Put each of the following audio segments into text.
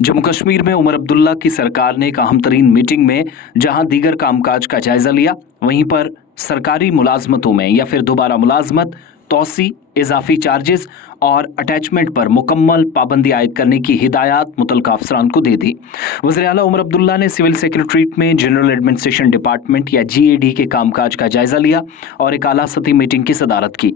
जम्मू कश्मीर में उमर अब्दुल्ला की सरकार ने एक अहम तरीन मीटिंग में जहां दीगर कामकाज का जायजा लिया, वहीं पर सरकारी मुलाजमतों में या फिर दोबारा मुलाजमत, तोसी, इजाफी चार्जेस और अटैचमेंट पर मुकम्मल पाबंदी आयद करने की हिदायत मुतल्लिका अफसरान को दे दी। वज़ीर आला उमर अब्दुल्ला ने सिविल सेक्रेटरीट में जनरल एडमिनिस्ट्रेशन डिपार्टमेंट या GAD के कामकाज का जायजा लिया और एक आला सतही मीटिंग की सदारत की।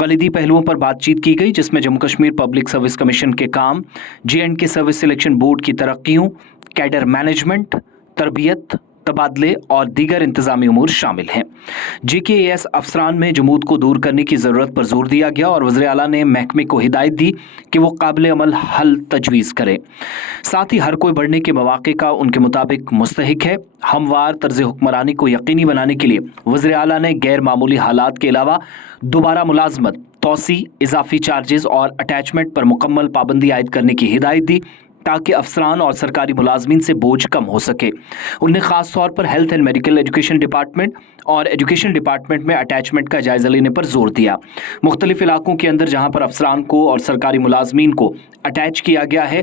कलीदी पहलुओं पर बातचीत की गई, जिसमें Jammu Kashmir public service commission के काम, JNK सर्विस सिलेक्शन बोर्ड की तरक्कियों, कैडर मैनेजमेंट, तरबियत, तबादले और दीगर इंतजामी उमूर शामिल हैं। JKAS अफसरान में जमूद को दूर करने की ज़रूरत पर जोर दिया गया और वज़ीर आला ने महकमे को हिदायत दी कि वो काबिल अमल हल तजवीज़ करे। साथ ही हर कोई बढ़ने के मौके का उनके मुताबिक मुस्तहिक है। हमवार तर्ज हुक्मरानी को यकीनी बनाने के लिए वज़ीर आला ने गैर मामूली हालात के अलावा दोबारा मुलाजमत, तोसी, इजाफी चार्जेस और अटैचमेंट पर मुकम्मल पाबंदी आयद करने की हिदायत दी ताकि अफसरान और सरकारी मुलाजमीन से बोझ कम हो सके। उन्हें खास तौर पर health and medical education department और एजुकेशन डिपार्टमेंट में अटैचमेंट का जायजा लेने पर जोर दिया। मुख्तलिफ इलाकों के अंदर जहां पर अफसरान को और सरकारी मुलाजमीन को अटैच किया गया है,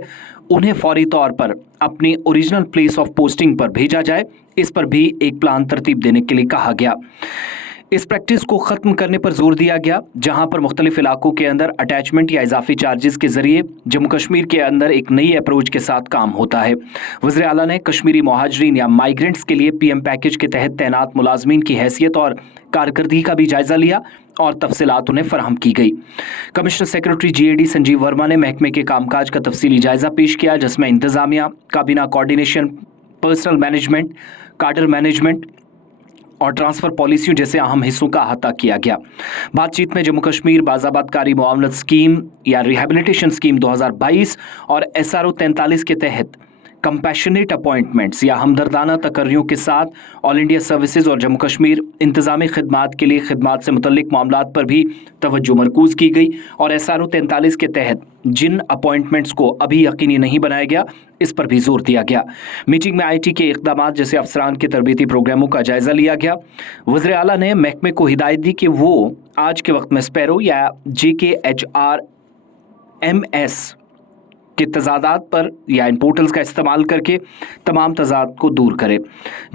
उन्हें फौरी तौर पर अपनी ओरिजिनल प्लेस ऑफ पोस्टिंग पर भेजा जाए, इस पर भी एक प्लान तरतीब देने के लिए कहा गया। इस प्रैक्टिस को ख़त्म करने पर जोर दिया गया जहां पर मुख्तलिफ इलाकों के अंदर अटैचमेंट या इजाफी चार्जेस के जरिए जम्मू कश्मीर के अंदर एक नई अप्रोच के साथ काम होता है। वज़ीर आला ने कश्मीरी मुहाजिरीन या माइग्रेंट्स के लिए PM पैकेज के तहत तैनात मुलाजमीन की हैसियत और कारकर्दगी का भी जायजा लिया और तफसीलात उन्हें फराहम की गई। Commissioner secretary GAD Sanjeev Verma ने महकमे के कामकाज का तफसीली जायजा पेश किया, जिसमें इंतजामिया, काबीना coordination, personal management, cadre management और ट्रांसफर पॉलिसियों जैसे अहम हिस्सों का अहाता किया गया। बातचीत में जम्मू कश्मीर बाज़ाबातकारी मुआवनत स्कीम या रिहेबिलिटेशन स्कीम 2022 और SRO 43 के तहत कंपैशनेट अपॉइंटमेंट्स या हमदर्दाना तकर्रियों के साथ ऑल इंडिया सर्विसेज और जम्मू कश्मीर इंतजामी खिदमात के लिए खिदमात से मुतल्लिक मामलात पर भी तवज्जो मरकूज की गई और SRO 43 के तहत जिन अपॉइंटमेंट्स को अभी यकीनी नहीं बनाया गया, इस पर भी जोर दिया गया। मीटिंग में IT के इक़दामात जैसे अफसरान के तरबियती प्रोग्रामों का जायजा लिया गया। वज़ीर आला ने महकमे को हिदायत दी कि वो आज के वक्त में स्पैरो या JKHRMS के तजादात पर या इन पोर्टल्स का इस्तेमाल करके तमाम तजाद को दूर करे।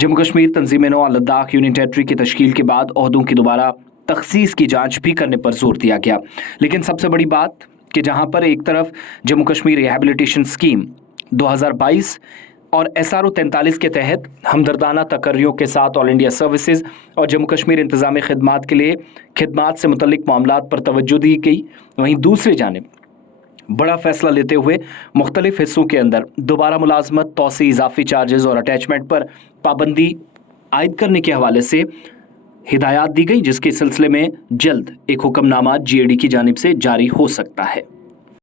जम्मू कश्मीर तंजीम-ए-नौ लद्दाख यूनियन टेरिटरी की तश्कील के बाद ओहदों की दोबारा तखसीस की जांच भी करने पर जोर दिया गया। लेकिन सबसे बड़ी बात कि जहां पर एक तरफ जम्मू कश्मीर रिहेबिलिटेशन स्कीम 2022 और SRO 43 के तहत हमदर्दाना तकर्रियों के साथ ऑल इंडिया सर्विसेज और जम्मू कश्मीर इंतजामी खिदमात के लिए खिदमात से मुतल्लिक मामलात पर तवज्जो दी गई, वहीं दूसरी जानिब बड़ा फैसला लेते हुए मुख्तलिफ हिस्सों के अंदर दोबारा मुलाजमत, तोसी, इजाफी चार्जेस और अटैचमेंट पर पाबंदी आयद करने के हवाले से हिदायत दी गई, जिसके सिलसिले में जल्द एक हुक्मनामा GAD की जानिब से जारी हो सकता है।